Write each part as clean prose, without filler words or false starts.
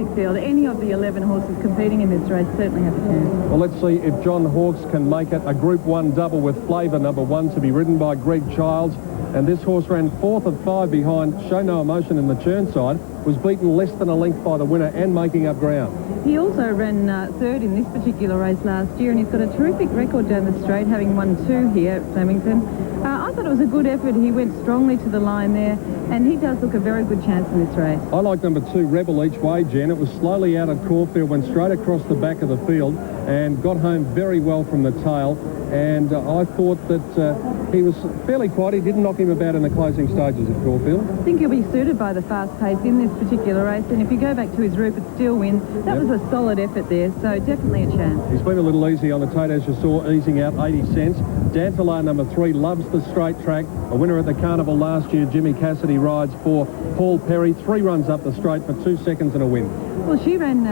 fantastic field. Any of the 11 horses competing in this race certainly have a chance. Well, let's see if John Hawkes can make it. A Group 1 double with Flavour, number 1, to be ridden by Greg Childs. And this horse ran 4th of 5 behind Show No Emotion in the Churnside, was beaten less than a length by the winner and making up ground. He also ran 3rd in this particular race last year, and he's got a terrific record down the straight, having won 2 here at Flemington. I thought it was a good effort. He went strongly to the line there, and he does look a very good chance in this race. I like number 2, Rebel Each Way, Jen. It was slowly out of Caulfield, went straight across the back of the field and got home very well from the tail. And I thought that he was fairly quiet. He didn't knock him about in the closing stages at Caulfield. I think he'll be suited by the fast pace in this particular race, and if you go back to his Rupert Steele win, that was a solid effort there, so definitely a chance. He's been a little easy on the tote, as you saw, easing out 80 cents. Dantelar, number 3, loves the straight track. A winner at the Carnival last year, Jimmy Cassidy, rides for Paul Perry. 3 runs up the straight for 2 seconds and a win. Well, she ran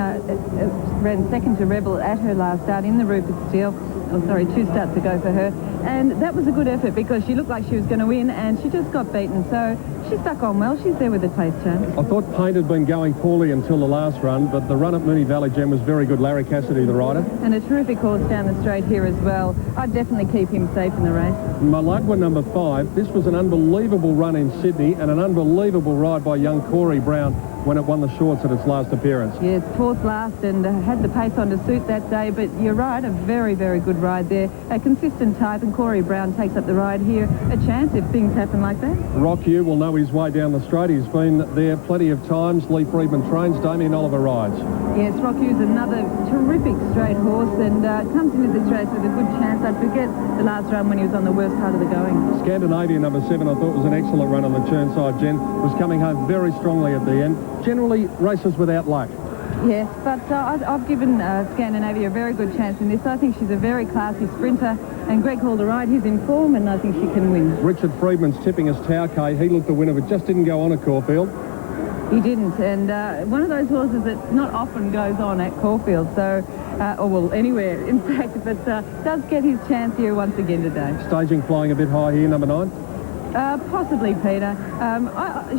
second to Rebel at her last start in the Rupert Steele. Oh, sorry, 2 starts ago for her. And that was a good effort because she looked like she was going to win, and she just got beaten. So she stuck on well. She's there with a pace chance. I thought Paint had been going poorly until the last run, but the run at Moonee Valley Gem was very good. Larry Cassidy, the rider. And a terrific horse down the straight here as well. I'd definitely keep him safe in the race. Mielicki, number 5. This was an unbelievable run in Sydney and an unbelievable ride by young Corey Brown when it won the shorts at its last appearance. Yes, 4th last and had the pace on to suit that day, but you're right, a very, very good ride there. A consistent type, and Corey Brown takes up the ride here. A chance if things happen like that. Rock Hugh will know his way down the straight. He's been there plenty of times. Lee Friedman trains, Damien Oliver rides. Yes, Rock Hugh's another terrific straight horse and comes into this race with a good chance. I'd forget the last run when he was on the worst part of the going. Scandanavia, number 7, I thought was an excellent run on the Churnside, Jen. Was coming home very strongly at the end. Generally, races without luck. Yes, but I've given Scandanavia a very good chance in this. I think she's a very classy sprinter, and Greg Hall to ride. He's in form, and I think she can win. Richard Friedman's tipping us Tauke. He looked the winner, but just didn't go on at Caulfield. He didn't, and one of those horses that not often goes on at Caulfield, so, or well, anywhere, in fact, but does get his chance here once again today. Staging flying a bit high here, number 9. Possibly, Peter.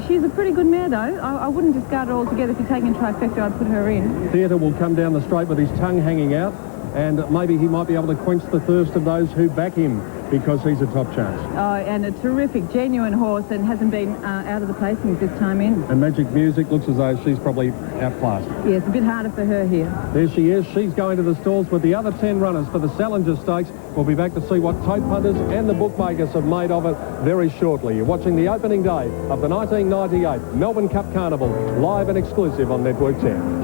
She's a pretty good mare, though. I wouldn't discard her altogether. If you're taking trifecta, I'd put her in. Theatre will come down the straight with his tongue hanging out, and maybe he might be able to quench the thirst of those who back him, because he's a top chance. Oh, and a terrific, genuine horse, and hasn't been out of the placings this time in. And Magic Music looks as though she's probably outclassed. Yes, a bit harder for her here. There she is. She's going to the stalls with the other 10 runners for the Salinger Stakes. We'll be back to see what tote punters and the bookmakers have made of it very shortly. You're watching the opening day of the 1998 Melbourne Cup Carnival, live and exclusive on Network 10.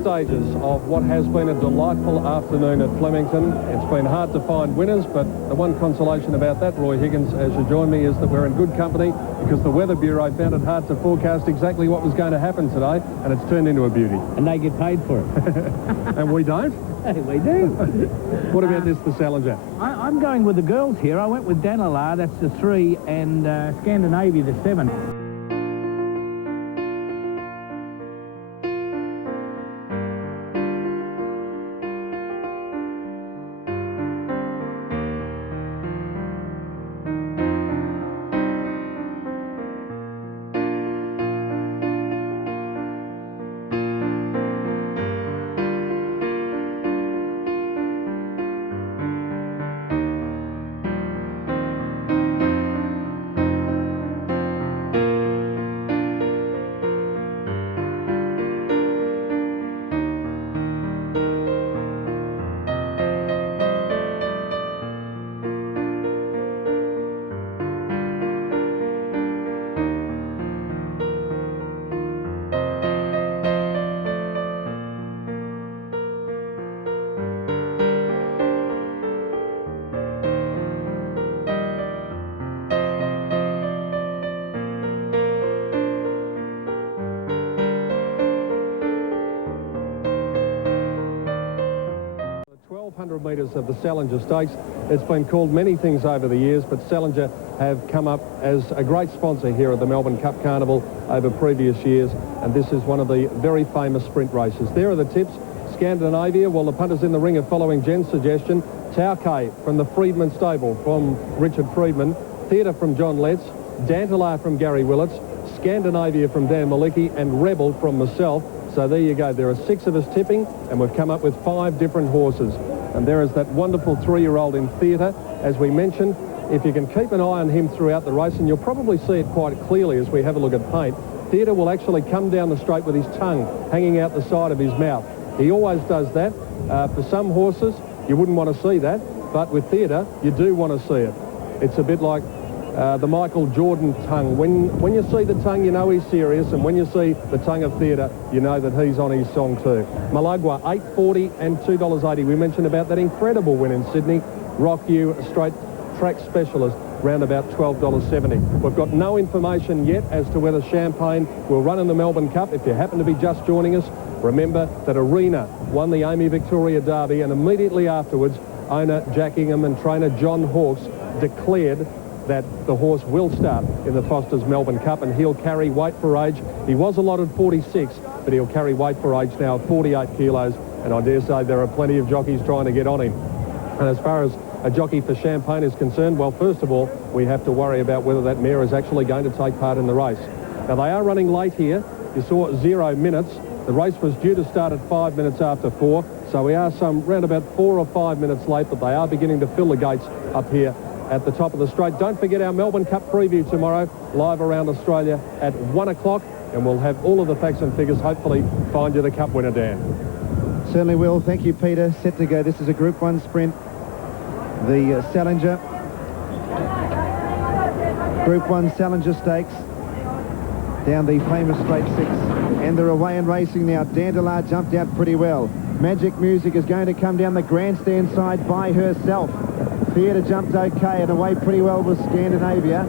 Stages of what has been a delightful afternoon at Flemington. It's been hard to find winners, but the one consolation about that, Roy Higgins, as you join me, is that we're in good company, because the Weather Bureau found it hard to forecast exactly what was going to happen today, and it's turned into a beauty. And they get paid for it. And we don't? We do. What about this, the Salinger? I'm going with the girls here. I went with Dantelar, that's the 3, and Scandanavia, the 7. metres of the Salinger Stakes. It's been called many things over the years, but Salinger have come up as a great sponsor here at the Melbourne Cup Carnival over previous years, and this is one of the very famous sprint races. There are the tips. Scandanavia, well, the punters in the ring are following Jen's suggestion. Tauke from the Friedman stable from Richard Friedman. Theatre from John Letts. Dantalar from Gary Willets. Scandanavia from Dan Mielicki, and Rebel from myself. So there you go. There are 6 of us tipping, and we've come up with 5 different horses. And there is that wonderful 3-year-old in Theatre. As we mentioned, if you can keep an eye on him throughout the race, and you'll probably see it quite clearly as we have a look at paint, Theatre will actually come down the straight with his tongue hanging out the side of his mouth. He always does that. For some horses, you wouldn't want to see that, but with Theatre, you do want to see it. It's a bit like the Michael Jordan tongue. When you see the tongue, you know he's serious, and when you see the tongue of Theatre, you know that he's on his song too. Malagua, $8.40 and $2.80. We mentioned about that incredible win in Sydney. Rock You, a straight track specialist, round about $12.70. We've got no information yet as to whether Champagne will run in the Melbourne Cup. If you happen to be just joining us, remember that Arena won the Amy Victoria Derby, and immediately afterwards, owner Jack Ingham and trainer John Hawkes declared that the horse will start in the Foster's Melbourne Cup, and he'll carry weight for age. He was allotted 46, but he'll carry weight for age now at 48 kilos, and I dare say there are plenty of jockeys trying to get on him. And as far as a jockey for Champagne is concerned, well, first of all, we have to worry about whether that mare is actually going to take part in the race. Now, they are running late here. You saw 0 minutes. The race was due to start at 5 minutes after 4, so we are round about 4 or 5 minutes late, but they are beginning to fill the gates up here at the top of the straight. Don't forget our Melbourne Cup preview tomorrow, live around Australia at 1 o'clock, and we'll have all of the facts and figures, hopefully find you the Cup winner, Dan. Certainly will. Thank you, Peter. Set to go. This is a Group 1 sprint. The Salinger. Group 1 Salinger Stakes. Down the famous straight 6. And they're away and racing now. Dantalar jumped out pretty well. Magic Music is going to come down the grandstand side by herself. Theatre jumped okay, and away pretty well was Scandanavia.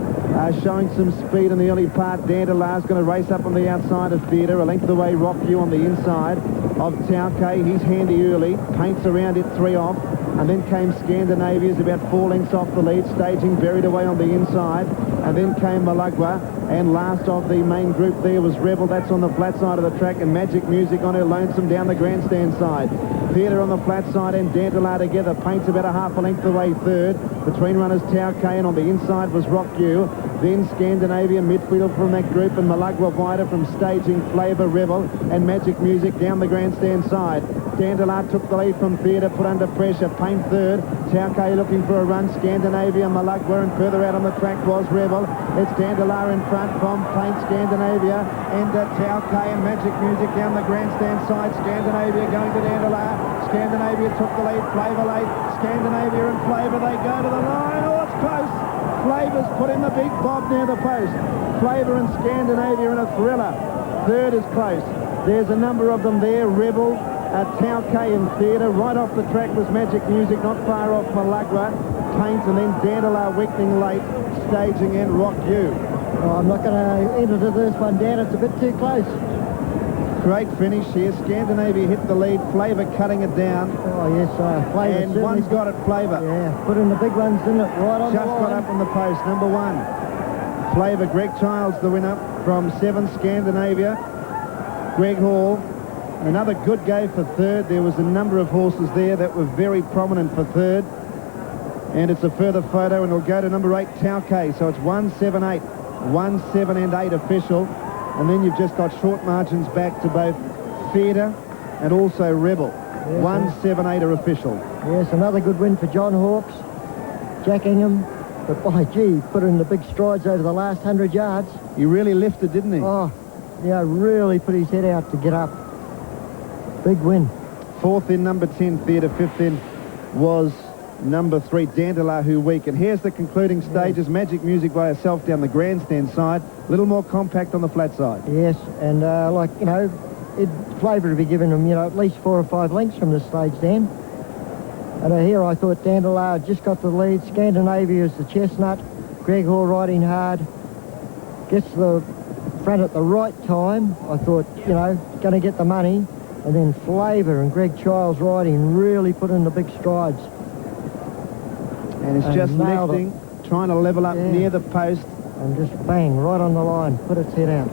Showing some speed in the early part. Dantalar's going to race up on the outside of Theatre. A length away, Rock You on the inside of Tauke. He's handy early. Paints around it 3 off. And then came Scandinavia's about 4 lengths off the lead, staging buried away on the inside. And then came Malagua. And last of the main group there was Rebel. That's on the flat side of the track. And Magic Music on her lonesome down the grandstand side. Theatre on the flat side and Dantalar together. Paints about a half a length away third. Between runners Tauke, and on the inside was Rock You. Then Scandinavia midfield from that group, and Malagua wider from staging Flavour, Rebel, and Magic Music down the grandstand side. Dantalar took the lead from Theatre, put under pressure. Paint third. Tauke looking for a run. Scandinavia, Malagua, and further out on the track was Rebel. It's Dantalar in front from Paint, Scandinavia, and Tauke and Magic Music down the grandstand side. Scandinavia going to Dantalar. Scandinavia took the lead. Flavour late. Scandinavia and Flavour, they go to the line. Oh, it's close. Flavour's put in the big bob near the post. Flavour and Scandinavia in a thriller. Third is close. There's a number of them there. Rebel, Tauke and Theatre. Right off the track was Magic Music, not far off Malagua. Paint, and then Dantalar weakening late, staging in Rock You. Oh, I'm not going to enter this one, Dan. It's a bit too close. Great finish here. Scandinavia hit the lead. Flavour cutting it down. Oh, yes, Flavour. And one's got it, Flavour. Yeah, put in the big ones, didn't it? Right on Just the line. got up on the post, number 1. Flavour, Greg Childs, the winner from 7, Scandinavia. Greg Hall. Another good go for third. There was a number of horses there that were very prominent for third. And it's a further photo, and it'll go to number 8, Tauke. So it's 1, 7, 8. 1, 7 and 8 official. And then you've just got short margins back to both Theatre and also Rebel. Yes, 1, 7, 8 are official. Yes, another good win for John Hawkes. Jack Ingham. But by gee, put in the big strides over the last 100 yards. He really lifted, didn't he? Oh, yeah, really put his head out to get up. Big win. 4th in number 10, Theatre. 5th in was number 3, Dantalar, who weak. And here's the concluding stages. Yes. Magic Music by herself down the grandstand side. A little more compact on the flat side. Yes, and like, you know, Flavour to be giving them, you know, at least 4 or 5 lengths from this stage, Dan. And here I thought Dantalar just got the lead. Scandinavia is the chestnut. Greg Hall riding hard. Gets the front at the right time. I thought, you know, going to get the money. And then Flavour and Greg Childs riding really put in the big strides. And it's just nailed lifting, trying to level up near the post. And just bang, right on the line, put its head out.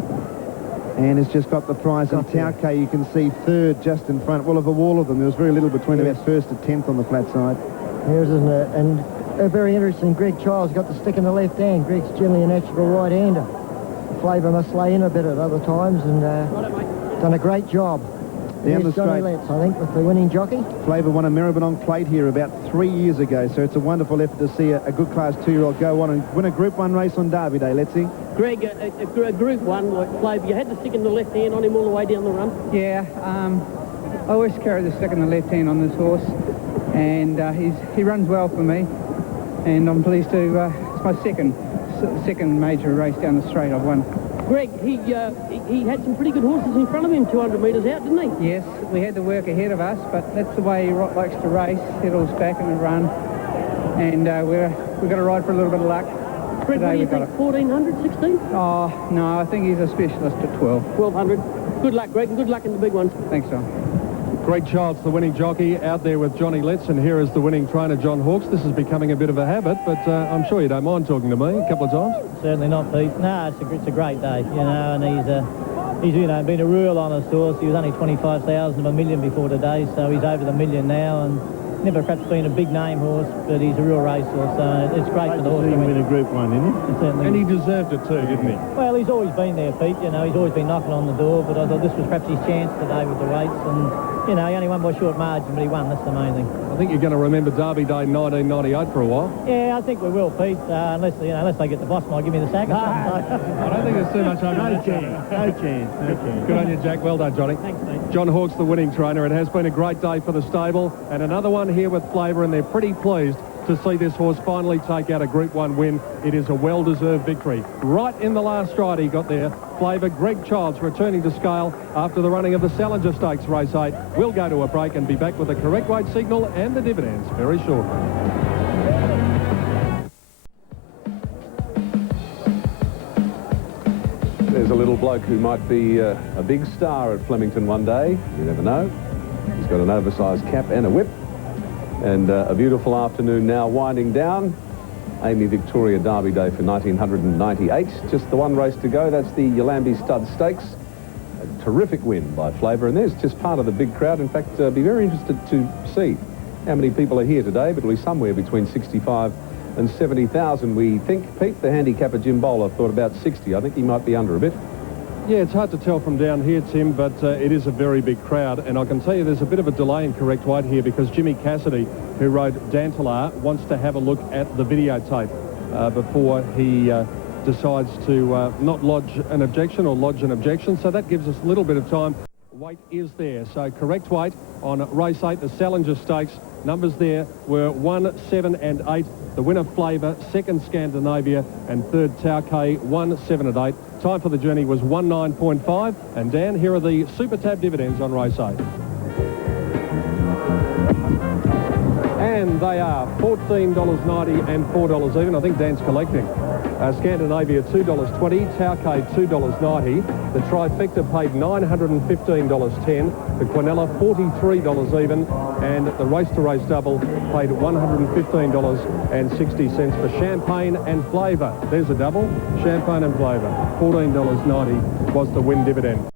And it's just got the prize. And Tauke, you can see third just in front. Well, of all of them, there was very little between about first to 10th on the flat side. Here's and very interesting, Greg Childs got the stick in the left hand. Greg's generally a natural right-hander. Flavour must lay in a bit at other times and done a great job. Down the straight. Willets, I think, with the winning jockey. Flavour won a Maribyrnong plate here about 3 years ago, so it's a wonderful effort to see a good class 2-year-old go on and win a Group 1 race on Derby Day. Let's see. Greg, a Group 1 like Flavour, you had to stick in the left hand on him all the way down the run? Yeah, I always carry the stick in the left hand on this horse, and he runs well for me, and I'm pleased to, it's my second major race down the straight I've won. Greg, he had some pretty good horses in front of him 200 metres out, didn't he? Yes, we had to work ahead of us, but that's the way he likes to race, settles back in the run, and we've got to ride for a little bit of luck. Greg, what do you think, 1400, 16? Oh, no, I think he's a specialist at 12. 1200. Good luck, Greg, and good luck in the big ones. Thanks, John. Greg Childs, the winning jockey, out there with Johnny Letts, and here is the winning trainer, John Hawkes. This is becoming a bit of a habit, but I'm sure you don't mind talking to me a couple of times. Certainly not, Pete. No, it's a great day, and he's been a real honest horse. He was only 25,000 of a million before today, so he's over the million now, and never perhaps been a big name horse, but he's a real racehorse, so it's great for the horse to win a Group 1, didn't he? Certainly. And he deserved it too, didn't he? Well, he's always been there, Pete. He's always been knocking on the door, but I thought this was perhaps his chance today with the weights, and he only won by short margin, but he won. That's the main thing. I think you're going to remember Derby Day 1998 for a while. Yeah, I think we will, Pete, unless they get the boss might give me the sack or something. I don't think there's too much over No chance. Good on you, Jack. Well done, Johnny. Thanks, mate. John Hawkes, the winning trainer. It has been a great day for the stable, and another one here with Flavour, and they're pretty pleased to see this horse finally take out a Group 1 win. It is a well-deserved victory. Right in the last stride he got there. Flavour, Greg Childs returning to scale after the running of the Salinger Stakes Race 8. We'll go to a break and be back with the correct weight signal and the dividends very shortly. There's a little bloke who might be a big star at Flemington one day. You never know. He's got an oversized cap and a whip. And a beautiful afternoon now winding down. Amy Victoria Derby Day for 1998. Just the one race to go. That's the Yallambi Stud Stakes. A terrific win by Flavour. And there's just part of the big crowd. In fact, be very interested to see how many people are here today. But it'll be somewhere between 65 and 70,000, we think. Pete, the handicapper Jim Bowler, thought about 60. I think he might be under a bit. Yeah, it's hard to tell from down here, Tim, but it is a very big crowd. And I can tell you there's a bit of a delay in correct weight here because Jimmy Cassidy, who rode Dantalar, wants to have a look at the videotape before he decides to not lodge an objection or lodge an objection. So that gives us a little bit of time. Weight is there. So correct weight on race 8, the Salinger Stakes. Numbers there were 1, 7 and 8. The winner Flavour, second Scandanavia, and third Tauke, 1, 7 and 8. Time for the journey was 19.5. And Dan, here are the Super Tab dividends on race 8. And they are $14.90 and $4 even. I think Dan's collecting. Scandanavia $2.20, Tauke $2.90. The trifecta paid $915.10. The Quinella $43 even, and the race-to-race double paid $115.60 for Champagne and Flavour. There's a double, Champagne and Flavour. $14.90 was the win dividend.